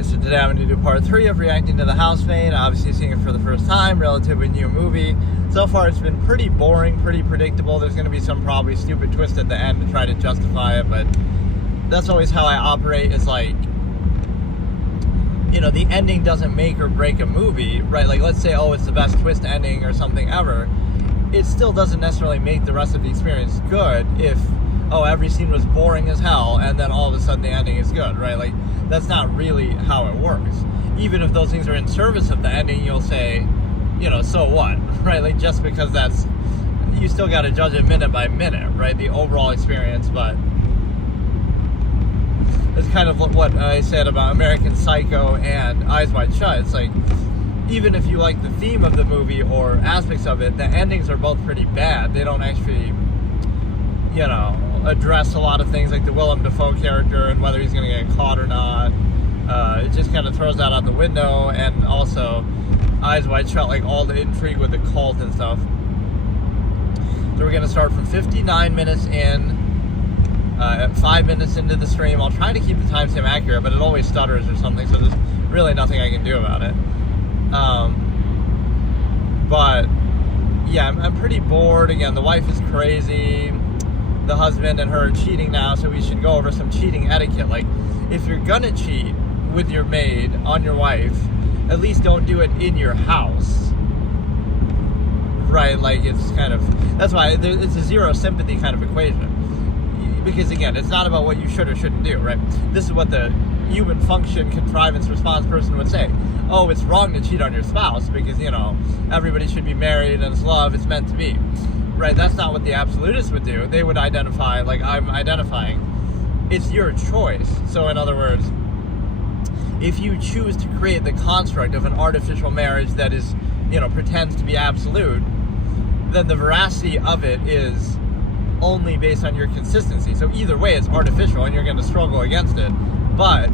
Okay, so today I'm going to do part 3 of reacting to the Housemaid. Obviously seeing it for the first time, relatively new movie. So far it's been pretty boring, pretty predictable. There's going to be some probably stupid twist at the end to try to justify it, but that's always how I operate. Is like, you know, the ending doesn't make or break a movie, right? Like, let's say, oh, it's the best twist ending or something ever. It still doesn't necessarily make the rest of the experience good if, oh, every scene was boring as hell and then all of a sudden the ending is good, right? Like, that's not really how it works. Even if those things are in service of the ending, you'll say, you know, so what, right? Like, just because that's, you still got to judge it minute by minute, right? The overall experience, but it's kind of what I said about American Psycho and Eyes Wide Shut. It's like, even if you like the theme of the movie or aspects of it, the endings are both pretty bad. They don't actually, you know, address a lot of things like the Willem Dafoe character and whether he's going to get caught or not. It just kind of throws that out the window. And also Eyes Wide Shut, like all the intrigue with the cult and stuff. So we're going to start from 59 minutes in, at 5 minutes into the stream. I'll try to keep the timestamp accurate, but it always stutters or something, so there's really nothing I can do about it. But yeah, I'm pretty bored. Again, the wife is crazy. The husband and her are cheating now, so we should go over some cheating etiquette. Like, if you're gonna cheat with your maid on your wife, at least don't do it in your house, right? Like, it's kind of, that's why it's a zero sympathy kind of equation, because again, it's not about what you should or shouldn't do, right? This is what the human function contrivance response person would say. Oh, it's wrong to cheat on your spouse because, you know, everybody should be married and it's love, it's meant to be. Right, that's not what the absolutists would do. They would identify, like I'm identifying, it's your choice. So in other words, if you choose to create the construct of an artificial marriage that is, you know, pretends to be absolute, then the veracity of it is only based on your consistency. So either way, it's artificial and you're going to struggle against it. But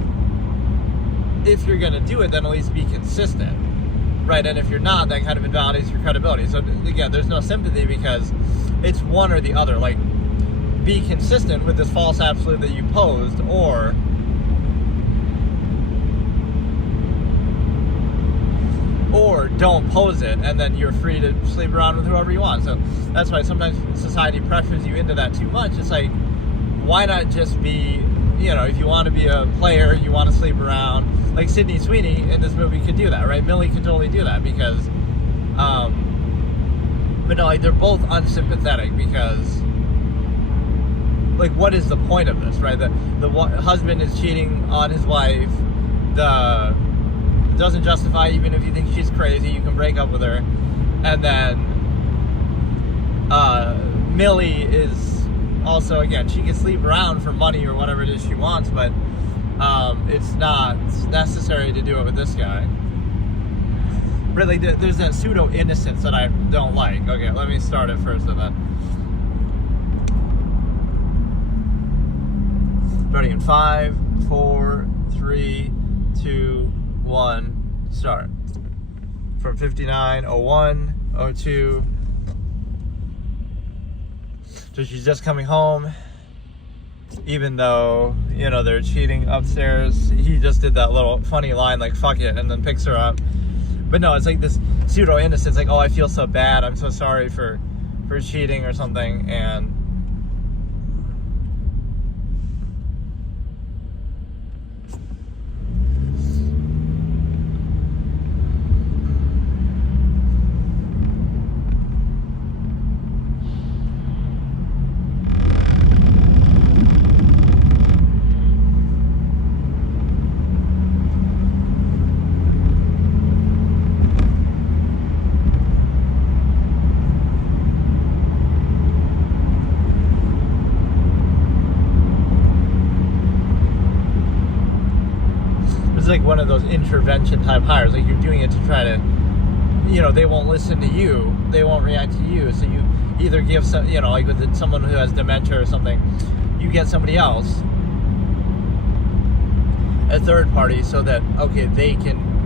if you're going to do it, then at least be consistent. Right, and if you're not, that kind of invalidates your credibility. So again, there's no sympathy because it's one or the other. Like, be consistent with this false absolute that you posed, or don't pose it, and then you're free to sleep around with whoever you want. So that's why sometimes society pressures you into that too much. It's like, why not just be, you know, if you want to be a player, you want to sleep around. Like Sydney Sweeney in this movie could do that, right? Millie could totally do that because, but no, like, they're both unsympathetic because, like, what is the point of this, right? The husband is cheating on his wife. Doesn't justify, even if you think she's crazy, you can break up with her. And then Millie is also, again, she can sleep around for money or whatever it is she wants, but it's not necessary to do it with this guy. Really, there's that pseudo innocence that I don't like. Okay, let me start it first and then. Starting in 5, 4, 3, 2, 1, start. From 59:01, 02. So she's just coming home. Even though, you know, they're cheating upstairs, he just did that little funny line like, fuck it, and then picks her up. But no, it's like this pseudo innocence, like, oh, I feel so bad, I'm so sorry for cheating or something. And it's like one of those intervention type hires. Like, you're doing it to try to, you know, they won't listen to you, they won't react to you, so you either give some, you know, like with someone who has dementia or something, you get somebody else, a third party, so that, okay,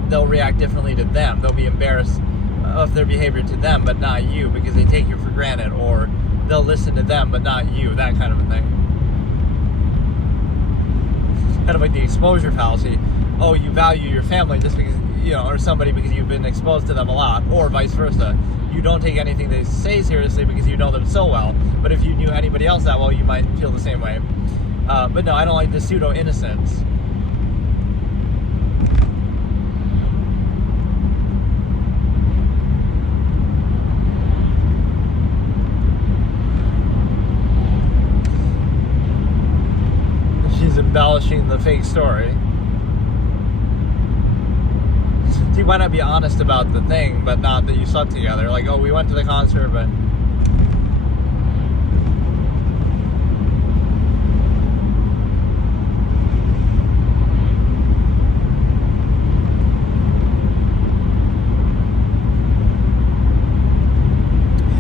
they'll react differently to them, they'll be embarrassed of their behavior to them but not you because they take you for granted, or they'll listen to them but not you, that kind of a thing. Kind of like the exposure fallacy, oh, you value your family just because, or somebody because you've been exposed to them a lot, or vice versa. You don't take anything they say seriously because you know them so well. But if you knew anybody else that well, you might feel the same way. But no, I don't like the pseudo-innocence. She's embellishing the fake story. See, why not be honest about the thing, but not that you slept together? Like, oh, we went to the concert, but...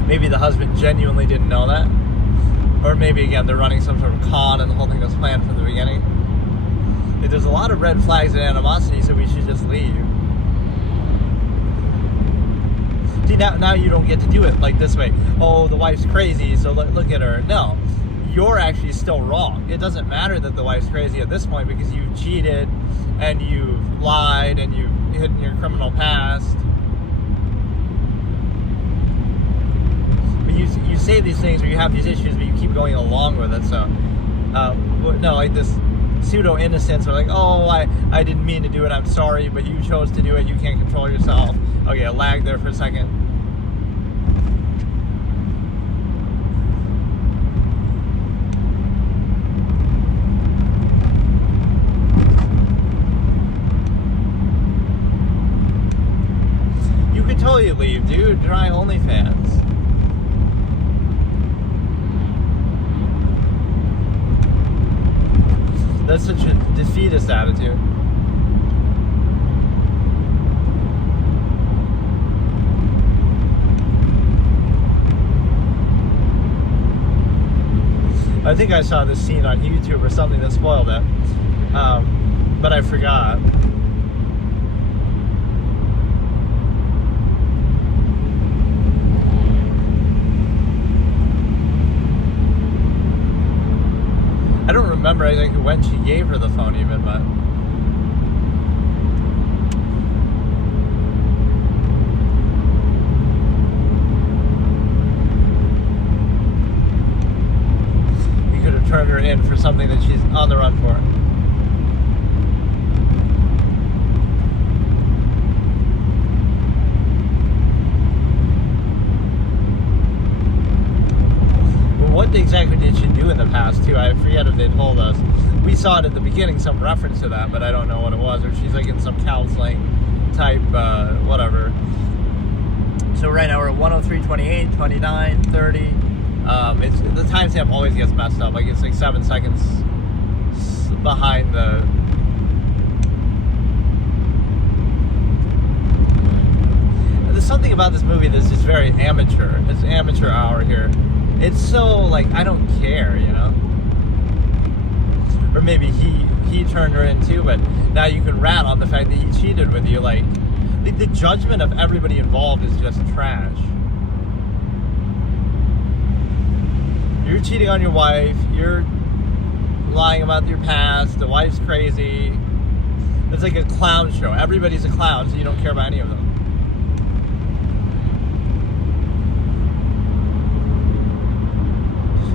maybe the husband genuinely didn't know that. Or maybe, again, they're running some sort of con and the whole thing was planned from the beginning. If there's a lot of red flags and animosity, so we should just leave. See, now you don't get to do it like this way. Oh, the wife's crazy, so look at her. No, you're actually still wrong. It doesn't matter that the wife's crazy at this point because you've cheated and you've lied and you've hidden your criminal past. But you say these things or you have these issues, but you keep going along with it. So, no, like this pseudo-innocence or like, oh, I didn't mean to do it, I'm sorry, but you chose to do it, you can't control yourself. Okay, I lagged there for a second. You could totally leave, dude. Try OnlyFans. That's such a defeatist attitude. I think I saw this scene on YouTube or something that spoiled it, but I forgot. I don't remember exactly when she gave her the phone even, but... you could have turned her in for something that she's on the run for. What exactly did she do in the past, too? I forget if they told us. We saw it at the beginning, some reference to that, but I don't know what it was. Or she's like in some counseling type, whatever. So right now we're at 103:28, 29, 30. It's the timestamp always gets messed up. Like it's like 7 seconds behind the... There's something about this movie that's just very amateur. It's amateur hour here. It's so, like, I don't care, you know? Or maybe he turned her in too, but now you can rat on the fact that he cheated with you. Like, the judgment of everybody involved is just trash. You're cheating on your wife, you're lying about your past, the wife's crazy. It's like a clown show. Everybody's a clown, so you don't care about any of them.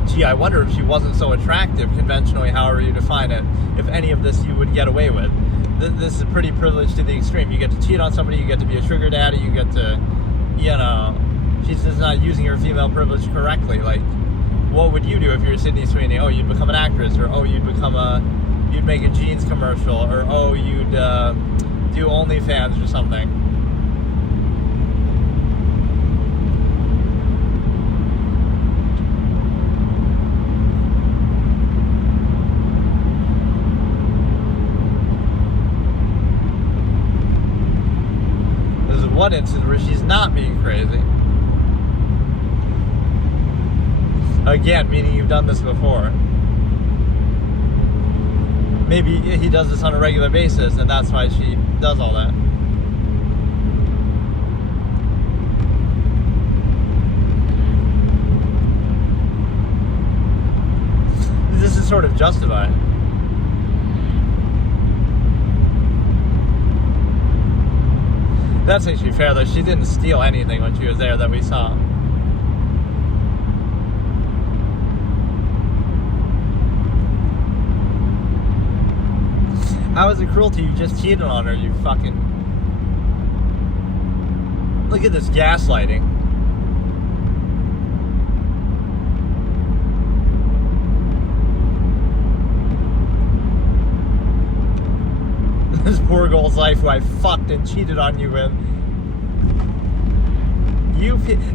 Gee, I wonder if she wasn't so attractive, conventionally, however you define it, if any of this you would get away with. This is a pretty privilege to the extreme. You get to cheat on somebody, you get to be a sugar daddy, you get to, you know, she's just not using her female privilege correctly. Like, what would you do if you were Sydney Sweeney? Oh, you'd become an actress, or oh, you'd make a jeans commercial, or oh, you'd do OnlyFans or something. One instance where she's not being crazy. Again, meaning you've done this before. Maybe he does this on a regular basis, and that's why she does all that. This is sort of justified. That's actually fair, though. She didn't steal anything when she was there that we saw. How is it cruelty? You just cheated on her, you fucking... Look at this gaslighting. This poor girl's life who I fucked and cheated on you with.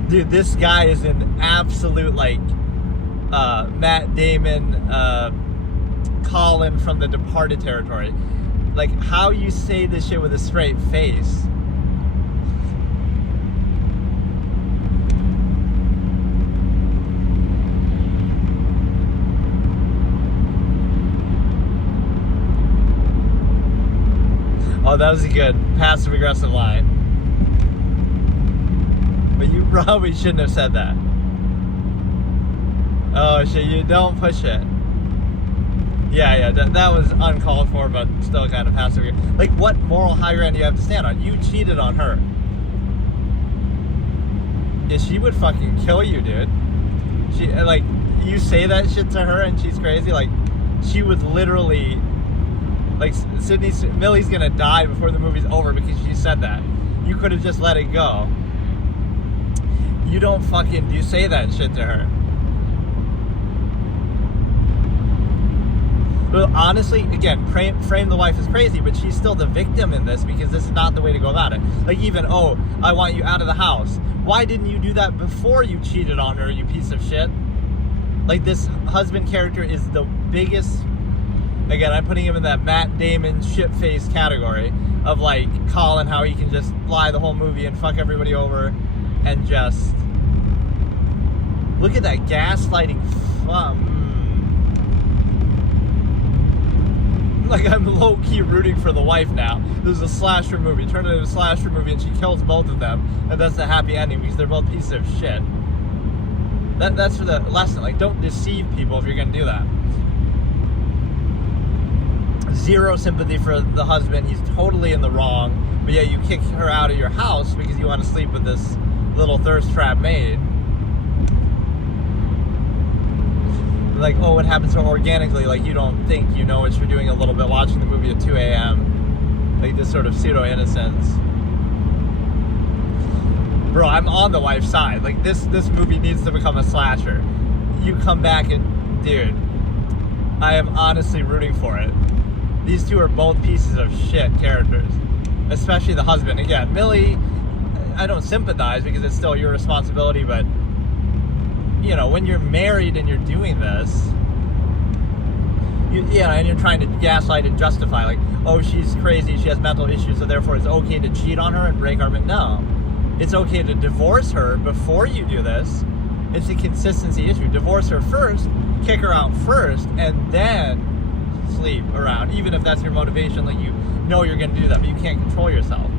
Dude, this guy is an absolute, like, Matt Damon, Colin from The Departed territory. Like, how you say this shit with a straight face. Oh, that was a good passive-aggressive line. But you probably shouldn't have said that. Oh, shit, you don't push it. Yeah, that was uncalled for, but still kind of passive-aggressive. Like, what moral high ground do you have to stand on? You cheated on her. Yeah, she would fucking kill you, dude. She, like, you say that shit to her and she's crazy, like, she would literally... Like, Millie's gonna die before the movie's over because she said that. You could have just let it go. You don't fucking... You say that shit to her. Well, honestly, again, frame the wife as crazy, but she's still the victim in this because this is not the way to go about it. Like, even, oh, I want you out of the house. Why didn't you do that before you cheated on her, you piece of shit? Like, this husband character is the biggest... Again, I'm putting him in that Matt Damon shit-face category of, like, Colin, how he can just lie the whole movie and fuck everybody over and just... Look at that gaslighting Like, I'm low-key rooting for the wife now. This is a slasher movie. Turn it into a slasher movie and she kills both of them. And that's the happy ending because they're both pieces of shit. That's for the lesson. Like, don't deceive people if you're going to do that. Zero sympathy for the husband. He's totally in the wrong. But yeah, you kick her out of your house because you want to sleep with this little thirst trap maid. Like, oh, it happens so organically. Like, you don't think you know what you're doing a little bit watching the movie at 2 a.m. Like, this sort of pseudo-innocence. Bro, I'm on the wife's side. Like, this movie needs to become a slasher. You come back and... Dude, I am honestly rooting for it. These two are both pieces of shit characters. Especially the husband. Again, Millie, I don't sympathize because it's still your responsibility, but, you know, when you're married and you're doing this, and you're trying to gaslight and justify, like, oh, she's crazy, she has mental issues, so therefore it's okay to cheat on her and break our... No. It's okay to divorce her before you do this. It's a consistency issue. Divorce her first, kick her out first, and then sleep around, even if that's your motivation. Like, you know you're going to do that, but you can't control yourself.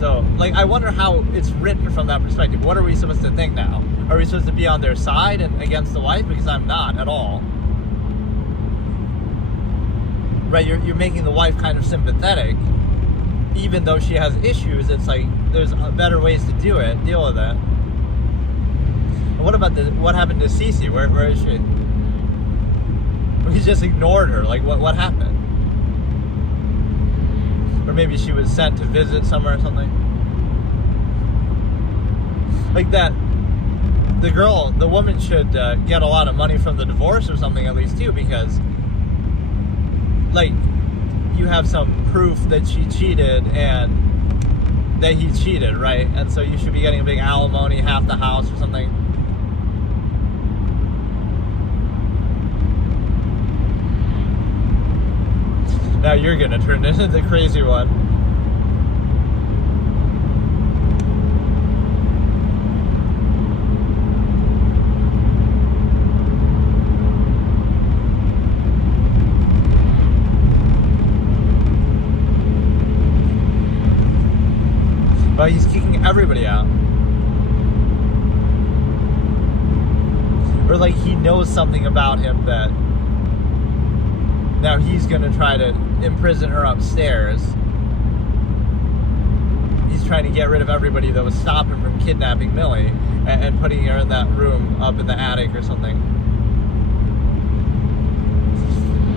So, like, I wonder how it's written from that perspective. What are we supposed to think now? Are we supposed to be on their side and against the wife? Because I'm not at all. Right, you're making the wife kind of sympathetic, even though she has issues. It's like, there's better ways to deal with it. And what about what happened to Cece? Where is she? We just ignored her. Like, what happened? Or maybe she was sent to visit somewhere or something. Like that, the woman should get a lot of money from the divorce or something at least too, because, like, you have some proof that she cheated and that he cheated, right? And so you should be getting a big alimony, half the house or something. Now you're gonna turn into the crazy one. But he's kicking everybody out. Or like he knows something about him that now he's gonna try to imprison her upstairs. He's he's trying to get rid of everybody that was stopping from kidnapping Millie and putting her in that room up in the attic or something.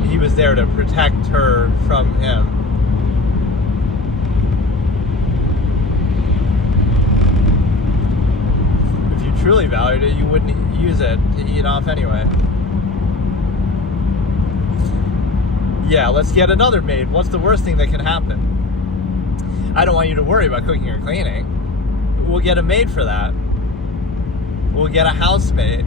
He was there to protect her from him. If you truly valued it, you wouldn't use it to eat off anyway. Yeah, let's get another maid. What's the worst thing that can happen? I don't want you to worry about cooking or cleaning. We'll get a maid for that. We'll get a housemaid.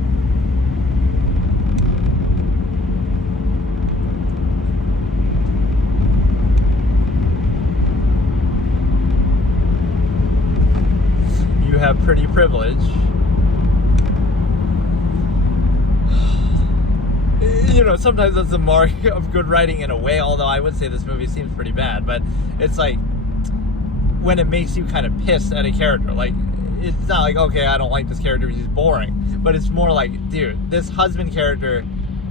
You have pretty privilege. You know, sometimes that's the mark of good writing in a way, although I would say this movie seems pretty bad, but it's like when it makes you kind of pissed at a character. Like, it's not like, okay, I don't like this character because he's boring, but it's more like, dude, this husband character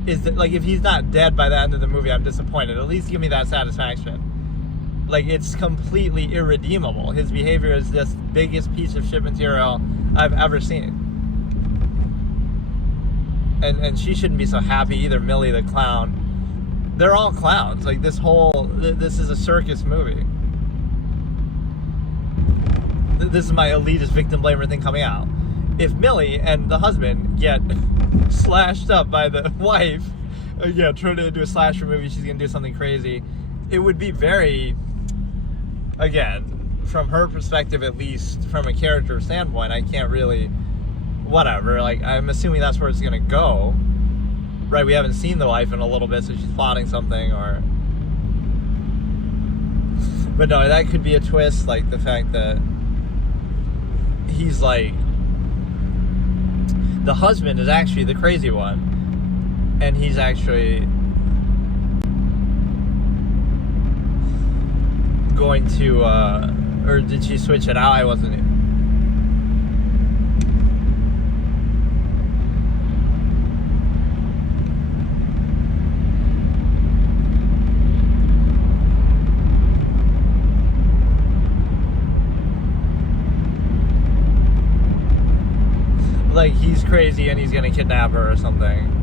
is like, if he's not dead by the end of the movie, I'm disappointed. At least give me that satisfaction. Like, it's completely irredeemable. His behavior is this biggest piece of shit material I've ever seen. And she shouldn't be so happy either. Millie the clown. They're all clowns. Like, this is a circus movie. This is my elitist victim blamer thing coming out. If Millie and the husband get slashed up by the wife, trying to do a slasher movie, she's gonna do something crazy, it would be very, again, from her perspective, at least from a character standpoint, I can't really, whatever, like, I'm assuming that's where it's gonna go, right? We haven't seen the wife in a little bit, so she's plotting something, or, but no, that could be a twist, like the fact that he's like, the husband is actually the crazy one, and he's actually going to, or did she switch it out? I wasn't. Like, he's crazy and he's gonna kidnap her or something.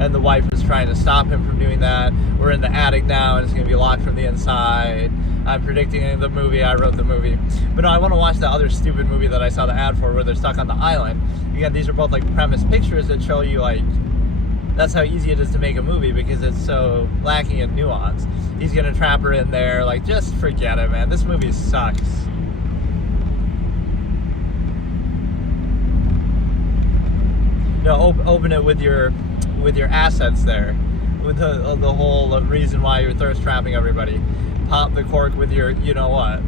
And the wife is trying to stop him from doing that. We're in the attic now and it's gonna be locked from the inside. I'm predicting the movie, I wrote the movie. But no, I wanna watch the other stupid movie that I saw the ad for where they're stuck on the island. Again, these are both like premise pictures that show you like, that's how easy it is to make a movie because it's so lacking in nuance. He's gonna trap her in there, like, just forget it, man. This movie sucks. No, open it with your assets there, with the whole reason why you're thirst trapping everybody. Pop the cork with your, you know what?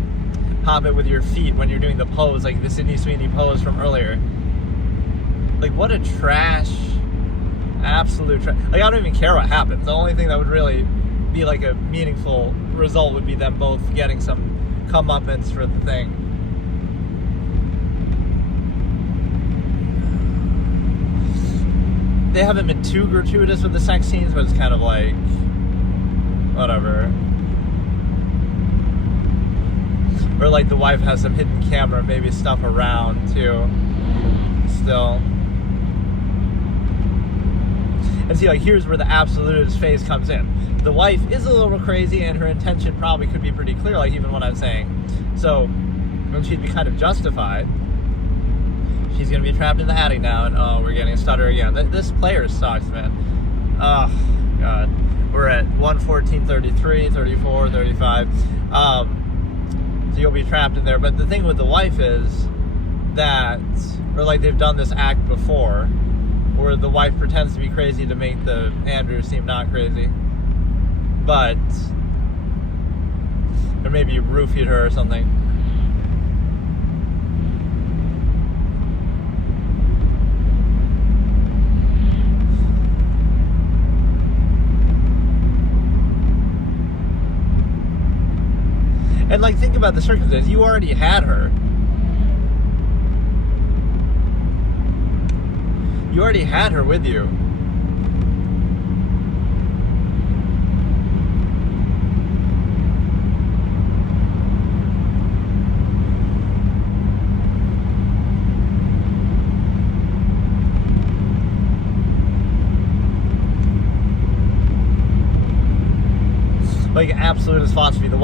Pop it with your feet when you're doing the pose, like the Sydney Sweeney pose from earlier. Like, what a trash, absolute trash. Like, I don't even care what happens. The only thing that would really be like a meaningful result would be them both getting some comeuppance for the thing. They haven't been too gratuitous with the sex scenes, but it's kind of like, whatever. Or like the wife has some hidden camera, maybe stuff around too, still. And see, like, here's where the absolutist phase comes in. The wife is a little crazy and her intention probably could be pretty clear, like even what I'm saying. So, when she'd be kind of justified, she's going to be trapped in the attic now, and oh, we're getting a stutter again. This player sucks, man. Oh, God. We're at 1:14:33, 34, 35. So you'll be trapped in there. But the thing with the wife is that, or like they've done this act before, where the wife pretends to be crazy to make the Andrew seem not crazy. But, or maybe you roofied her or something. And like, think about the circumstances. You already had her. You already had her with you.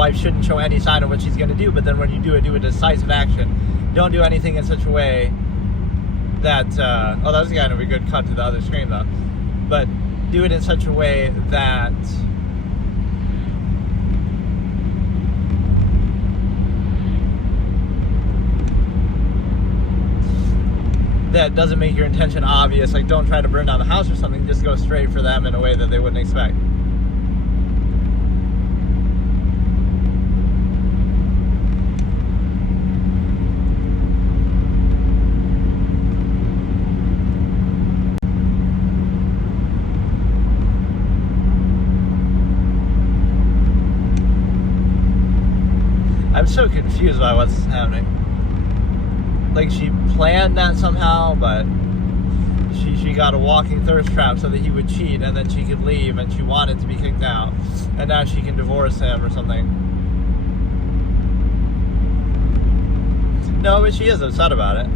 wife shouldn't show any sign of what she's going to do, but then when you do a decisive action. Don't do anything in such a way that, that was kind of a good cut to the other screen though, but do it in such a way that doesn't make your intention obvious. Like, don't try to burn down the house or something, just go straight for them in a way that they wouldn't expect. I'm so confused by what's happening. Like, she planned that somehow, but she got a walking thirst trap so that he would cheat and then she could leave, and she wanted to be kicked out, and now she can divorce him or something. No, but she is upset about it.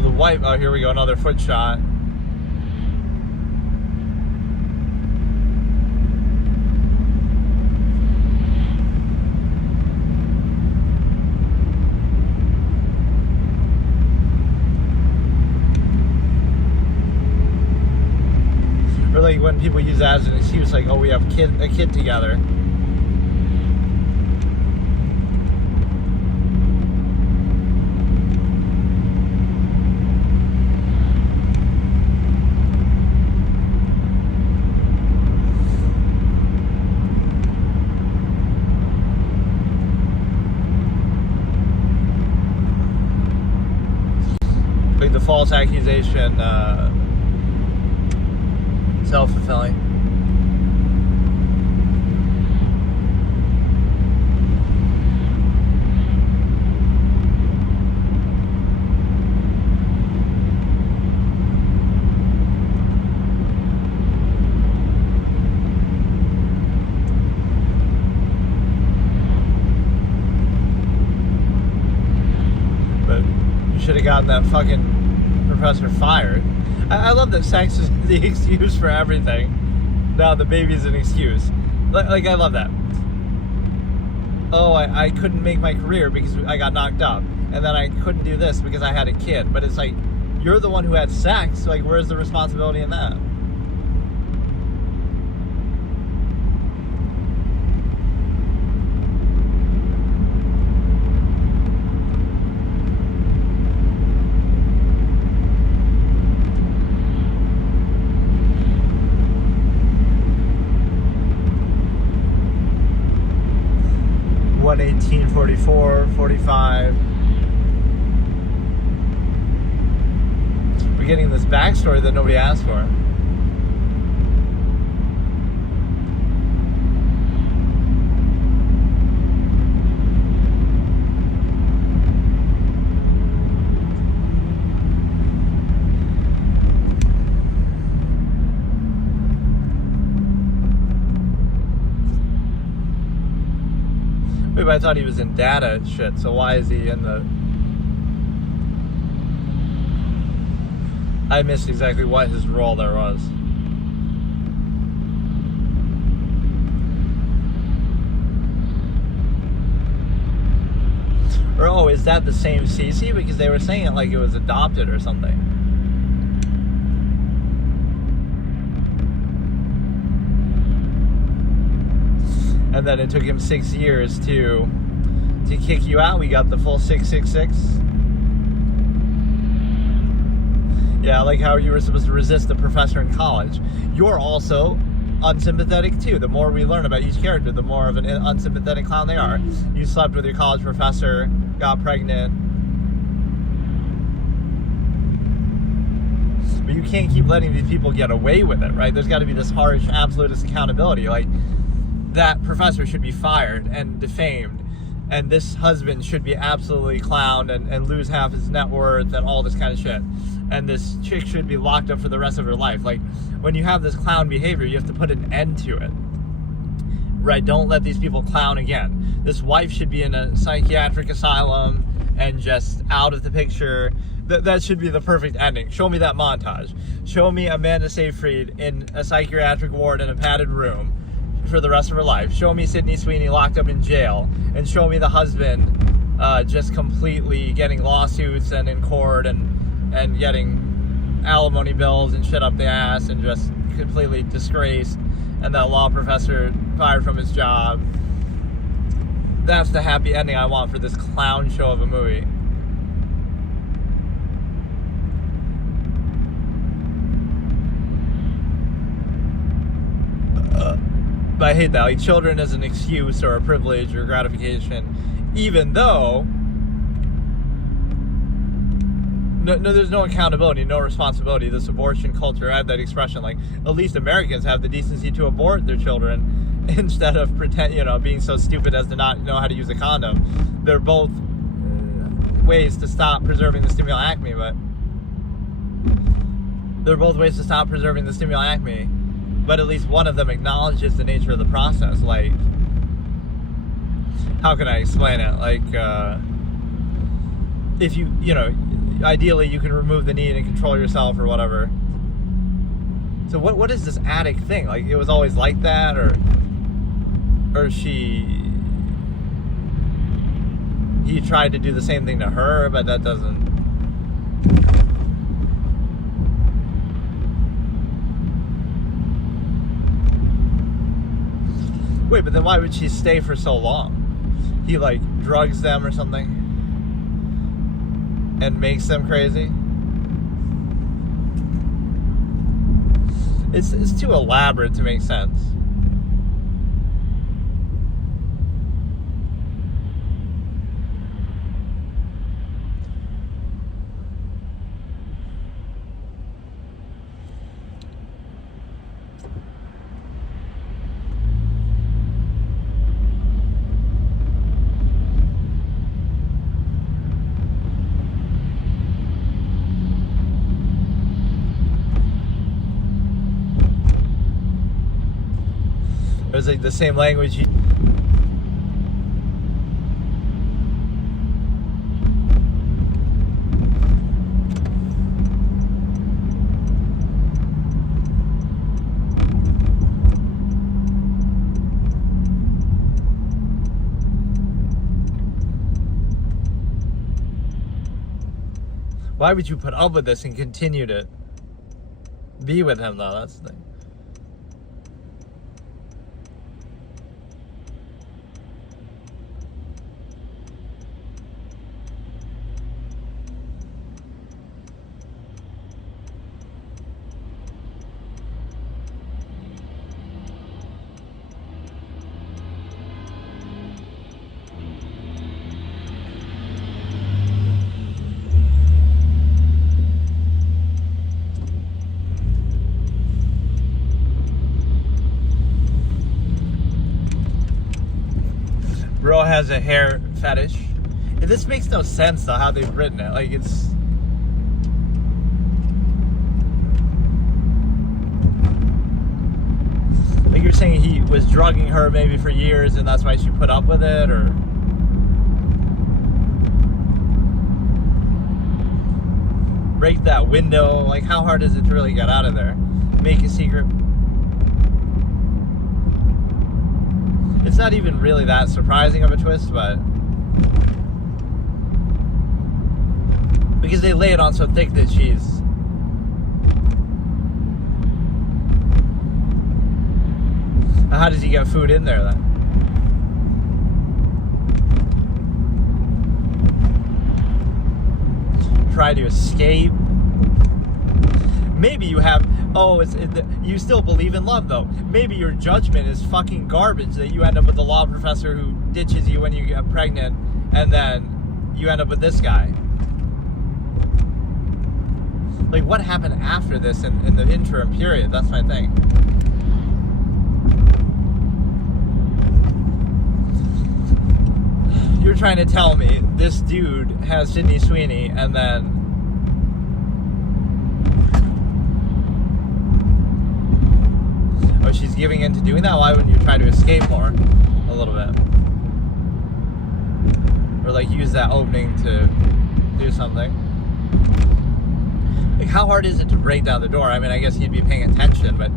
The wife, oh, here we go, another foot shot. Or like when people use that as an excuse, like, oh, we have a kid together. Like the false accusation, self-fulfilling. But you should have gotten that fucking professor fired. I love that sex is the excuse for everything. Now the baby's an excuse. Like, I love that. Oh, I couldn't make my career because I got knocked up. And then I couldn't do this because I had a kid. But it's like, you're the one who had sex. Like, where's the responsibility in that? What, 1844, 45. We're getting this backstory that nobody asked for. Wait, but I thought he was in data shit, so why is he in the... I missed exactly what his role there was. Or, oh, is that the same Cece? Because they were saying it like it was adopted or something. And then it took him 6 years to kick you out. We got the full 666. Yeah, like how you were supposed to resist the professor in college. You're also unsympathetic too. The more we learn about each character, the more of an unsympathetic clown they are. You slept with your college professor, got pregnant. But you can't keep letting these people get away with it, right? There's got to be this harsh, absolutist accountability. Like, that professor should be fired and defamed, and this husband should be absolutely clowned and lose half his net worth and all this kind of shit, and this chick should be locked up for the rest of her life. Like, when you have this clown behavior, you have to put an end to it, right? Don't let these people clown again. This wife should be in a psychiatric asylum and just out of the picture. That should be the perfect ending. Show me that montage. Show me Amanda Seyfried in a psychiatric ward in a padded room for the rest of her life. Show me Sydney Sweeney locked up in jail, and show me the husband just completely getting lawsuits and in court and getting alimony bills and shit up the ass and just completely disgraced, and that law professor fired from his job. That's the happy ending I want for this clown show of a movie. But I hate that. Like, children as an excuse or a privilege or gratification, even though no, there's no accountability, no responsibility. This abortion culture, I have that expression, like, at least Americans have the decency to abort their children instead of being so stupid as to not know how to use a condom. They're both ways to stop preserving the stimuli acme, but at least one of them acknowledges the nature of the process. Like, how can I explain it? Like, if ideally you can remove the need and control yourself or whatever. So what is this addict thing? Like, it was always like that, or he tried to do the same thing to her, but that doesn't. Wait, but then why would she stay for so long? He, like, drugs them or something and makes them crazy? It's too elaborate to make sense. It was like the same language. Why would you put up with this and continue to be with him, though? That's the thing. Bro has a hair fetish. And this makes no sense, though, how they've written it. Like, it's... like, you're saying he was drugging her maybe for years and that's why she put up with it, or... break that window. Like, how hard is it to really get out of there? Make a secret... It's not even really that surprising of a twist, but... because they lay it on so thick that she's... how does he get food in there, then? Try to escape. Maybe you have... you still believe in love, though. Maybe your judgment is fucking garbage, that you end up with the law professor who ditches you when you get pregnant, and then you end up with this guy. Like, what happened after this in the interim period? That's my thing. You're trying to tell me this dude has Sydney Sweeney, and then... oh, she's giving in to doing that? Why wouldn't you try to escape more? A little bit. or like use that opening to do something. Like, how hard is it to break down the door? I mean, I guess he'd be paying attention, but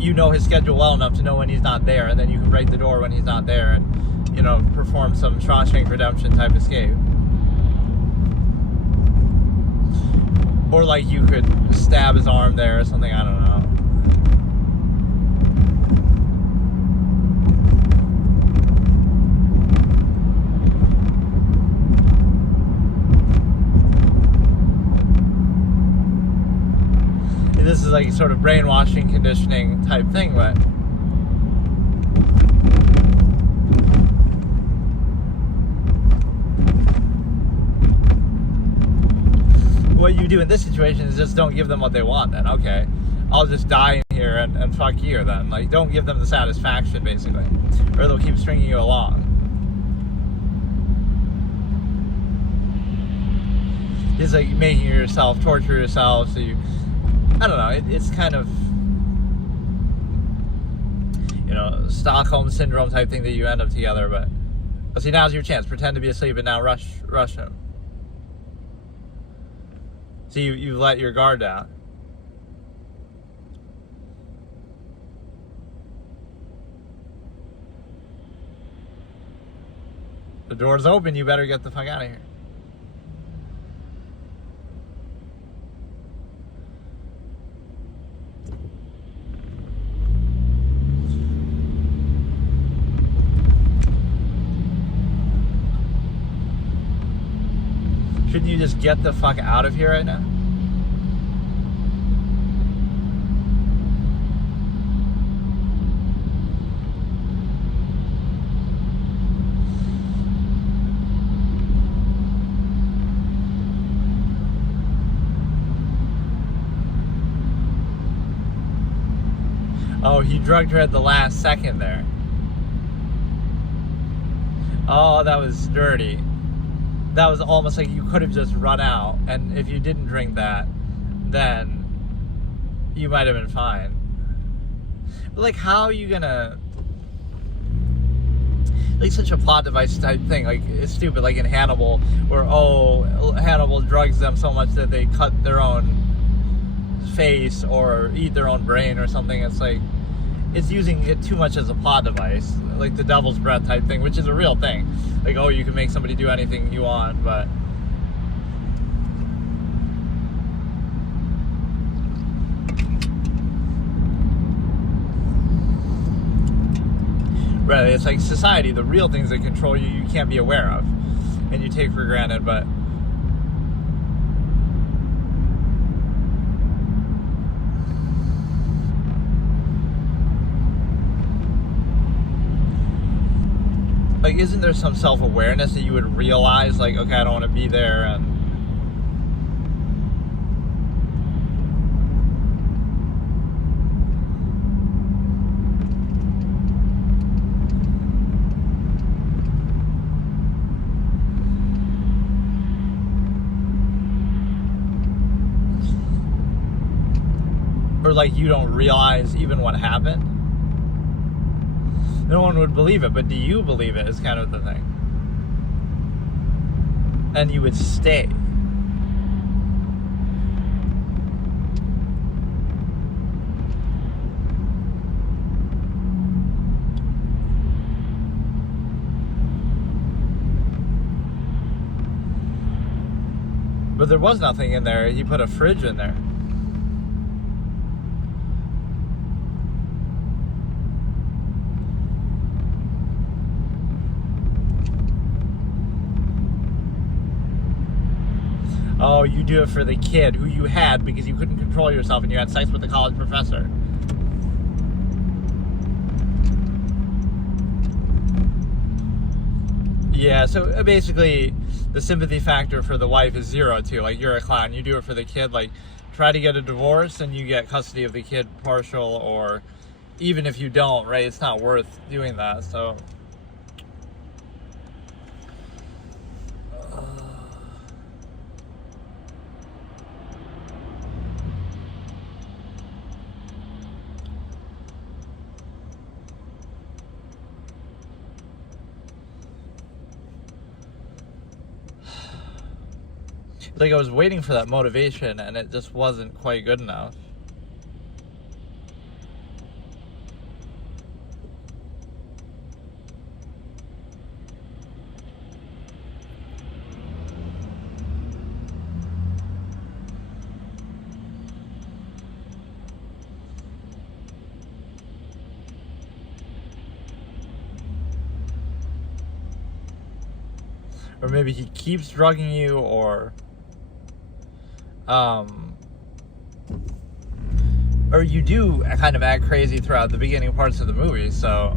you know his schedule well enough to know when he's not there, and then you can break the door when he's not there, and, you know, perform some Shawshank Redemption type escape. Or like you could stab his arm there or something, I don't know. This is like sort of brainwashing, conditioning type thing, but what you do in this situation is just don't give them what they want then. Okay, I'll just die in here and fuck you then. Like, don't give them the satisfaction, basically, or they'll keep stringing you along. It's like making yourself torture yourself, so you, I don't know, it's kind of, you know, Stockholm Syndrome type thing that you end up together, but see, now's your chance. Pretend to be asleep and now rush him. So you let your guard down. The door's open, you better get the fuck out of here. Shouldn't you just get the fuck out of here right now? Oh, he drugged her at the last second there. Oh, that was dirty. That was almost like you could have just run out, and if you didn't drink that, then you might have been fine. But like, how are you gonna, like, such a plot device type thing? Like, it's stupid, like in Hannibal, where Hannibal drugs them so much that they cut their own face or eat their own brain or something. It's like, it's using it too much as a plot device, like the devil's breath type thing, which is a real thing. Like, oh, you can make somebody do anything you want, but right, it's like society, the real things that control you, you can't be aware of, and you take for granted, but like, isn't there some self-awareness that you would realize, like, okay, I don't want to be there, and or like you don't realize even what happened? No one would believe it, but do you believe it is kind of the thing. And you would stay. But there was nothing in there. He put a fridge in there. Oh, you do it for the kid who you had because you couldn't control yourself and you had sex with the college professor. Yeah, so basically the sympathy factor for the wife is 0 too. Like, you're a clown. You do it for the kid. Like, try to get a divorce and you get custody of the kid partial, or even if you don't, right? It's not worth doing that, so... Like, I was waiting for that motivation, and it just wasn't quite good enough. Or maybe he keeps drugging you, or you do kind of act crazy throughout the beginning parts of the movie, so.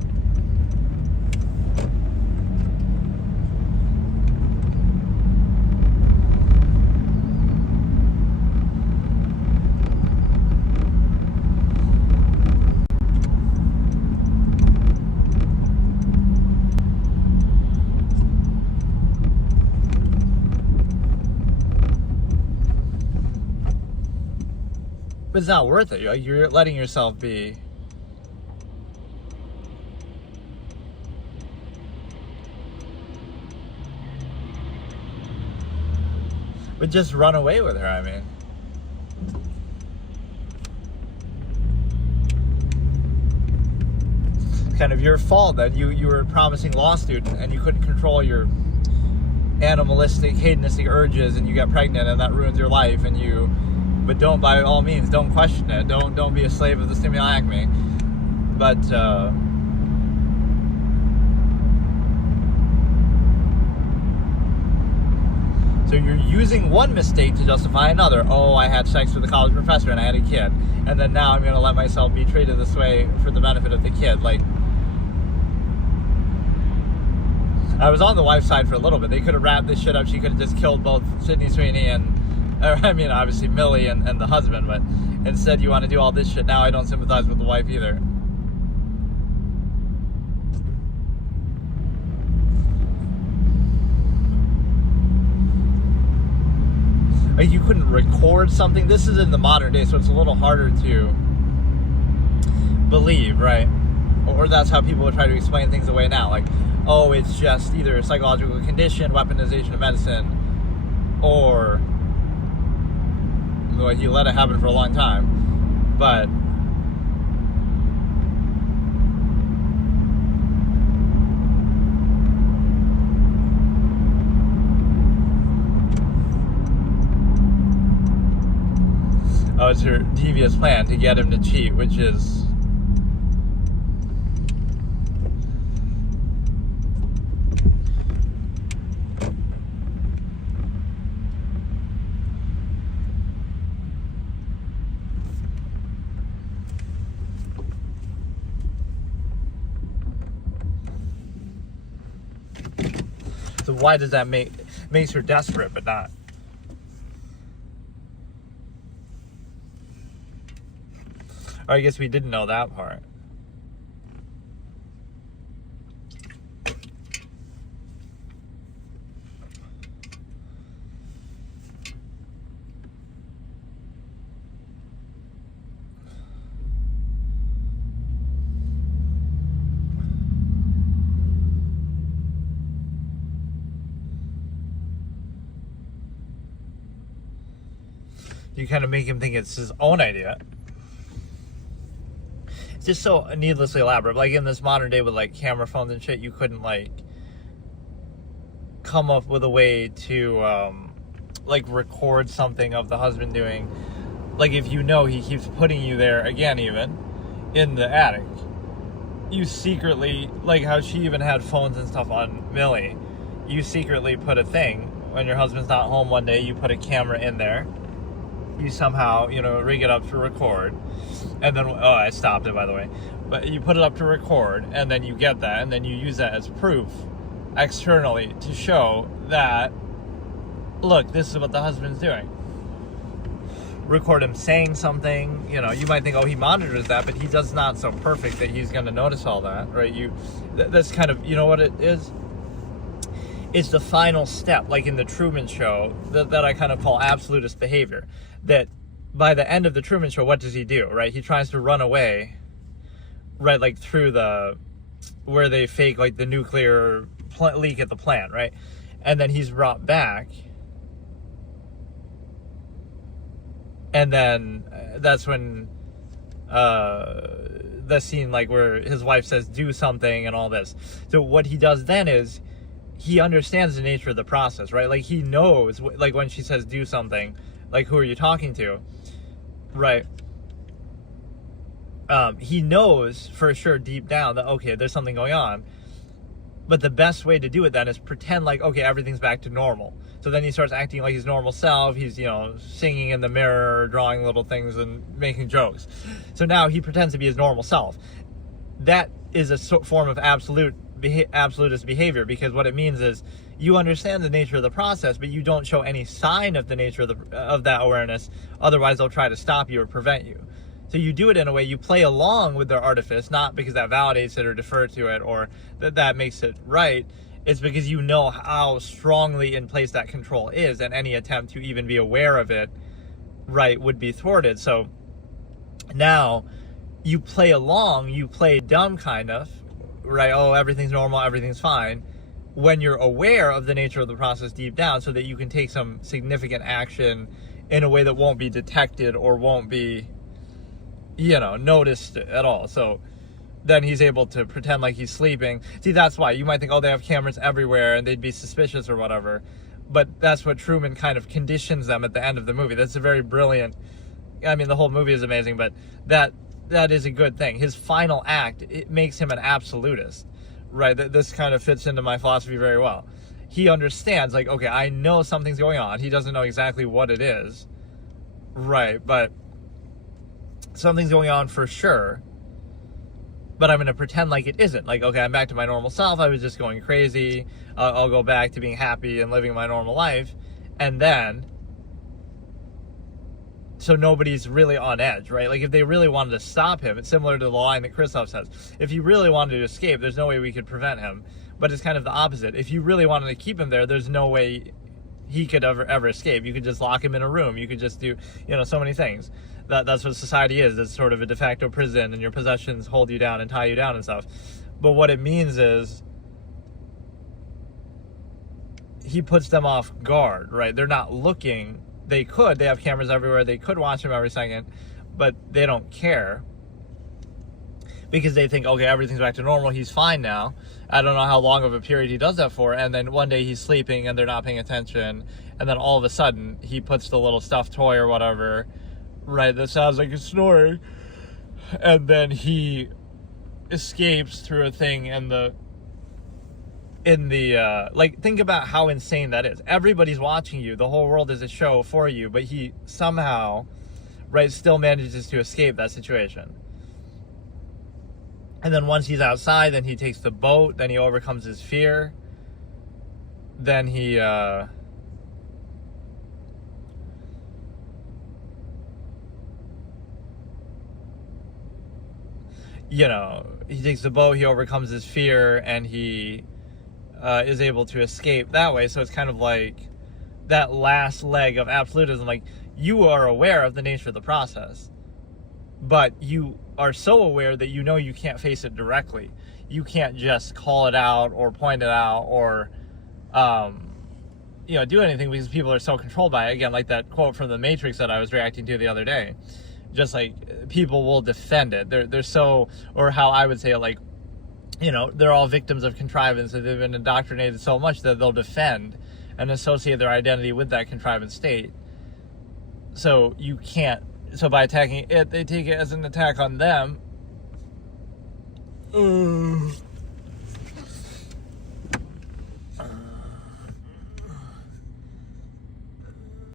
But it's not worth it. You're letting yourself be. But just run away with her, I mean. It's kind of your fault that you were a promising law student and you couldn't control your animalistic, hedonistic urges, and you got pregnant, and that ruins your life, but don't, by all means, don't question it. Don't be a slave of the stimuli acme. But so you're using one mistake to justify another. Oh, I had sex with a college professor and I had a kid, and then now I'm going to let myself be treated this way for the benefit of the kid. Like, I was on the wife's side for a little bit. They could have wrapped this shit up. She could have just killed both Sydney Sweeney and, obviously Millie and the husband, but instead you want to do all this shit. Now I don't sympathize with the wife either. Like, you couldn't record something. This is in the modern day, so it's a little harder to believe, right? Or that's how people would try to explain things away now. Like, oh, it's just either a psychological condition, weaponization of medicine, or well, he let it happen for a long time. But oh, it's her devious plan to get him to cheat, which is so why does that makes her desperate, but not? Or I guess we didn't know that part. You kind of make him think it's his own idea. It's just so needlessly elaborate. Like, in this modern day with like camera phones and shit, you couldn't like come up with a way to like record something of the husband doing. Like, if you know he keeps putting you there again, even in the attic, you secretly, like how she even had phones and stuff on Millie, you secretly put a thing when your husband's not home one day, you put a camera in there. You somehow, rig it up to record, and then, I stopped it, by the way, but you put it up to record, and then you get that, and then you use that as proof externally to show that, look, this is what the husband's doing. Record him saying something, you might think, oh, he monitors that, but he does not so perfect that he's going to notice all that, right? That's kind of, what it is? It's the final step, like in the Truman Show, that I kind of call absolutist behavior. That by the end of the Truman Show, what does he do, right? He tries to run away, right, like through where they fake like the nuclear leak at the plant, right? And then he's brought back, And then that's when the scene, like, where his wife says do something and all this. So what he does then is he understands the nature of the process, right? Like, he knows, like, when she says do something, like, who are you talking to, right? He knows for sure deep down that, okay, there's something going on. But the best way to do it then is pretend like, okay, everything's back to normal. So then he starts acting like his normal self. He's, singing in the mirror, drawing little things and making jokes. So now he pretends to be his normal self. That is a form of absolutist behavior, because what it means is you understand the nature of the process, but you don't show any sign of the nature of that awareness. Otherwise, they'll try to stop you or prevent you. So you do it in a way, you play along with their artifice, not because that validates it or defer to it or that makes it right. It's because you know how strongly in place that control is, and any attempt to even be aware of it, right, would be thwarted. So now you play along, you play dumb kind of, right? Oh, everything's normal, everything's fine, when you're aware of the nature of the process deep down, so that you can take some significant action in a way that won't be detected or won't be, noticed at all. So then he's able to pretend like he's sleeping. See, that's why you might think, oh, they have cameras everywhere and they'd be suspicious or whatever. But that's what Truman kind of conditions them at the end of the movie. That's a very brilliant, the whole movie is amazing, but that is a good thing. His final act, it makes him an absolutist, right? This kind of fits into my philosophy very well. He understands, like, okay, I know something's going on. He doesn't know exactly what it is, right? But something's going on for sure, but I'm going to pretend like it isn't. Like, okay, I'm back to my normal self. I was just going crazy. I'll go back to being happy and living my normal life. And then, so nobody's really on edge, right? Like, if they really wanted to stop him, it's similar to the line that Christoph says. If he really wanted to escape, there's no way we could prevent him. But it's kind of the opposite. If you really wanted to keep him there, there's no way he could ever escape. You could just lock him in a room. You could just do, so many things. That's what society is. It's sort of a de facto prison, and your possessions hold you down and tie you down and stuff. But what it means is he puts them off guard, right? They're not looking. They have cameras everywhere. They could watch him every second, but they don't care, because they think, okay, everything's back to normal. He's fine now. I don't know how long of a period he does that for. And then one day he's sleeping and they're not paying attention. And then all of a sudden he puts the little stuffed toy or whatever, right, that sounds like it's snoring. And then he escapes through a thing in the like, think about how insane that is. Everybody's watching you. The whole world is a show for you. But he somehow, right, still manages to escape that situation. And then once he's outside, then he takes the boat, then he overcomes his fear. Then he, he takes the boat, he overcomes his fear, and he is able to escape that way. So it's kind of like that last leg of absolutism. Like, you are aware of the nature of the process, but you are so aware that you can't face it directly. You can't just call it out or point it out or, do anything, because people are so controlled by it. Again, like that quote from The Matrix that I was reacting to the other day. Just like, people will defend it. They're so, or how I would say it, like, they're all victims of contrivance, and they've been indoctrinated so much that they'll defend and associate their identity with that contrivance state. So you can't. So by attacking it, they take it as an attack on them.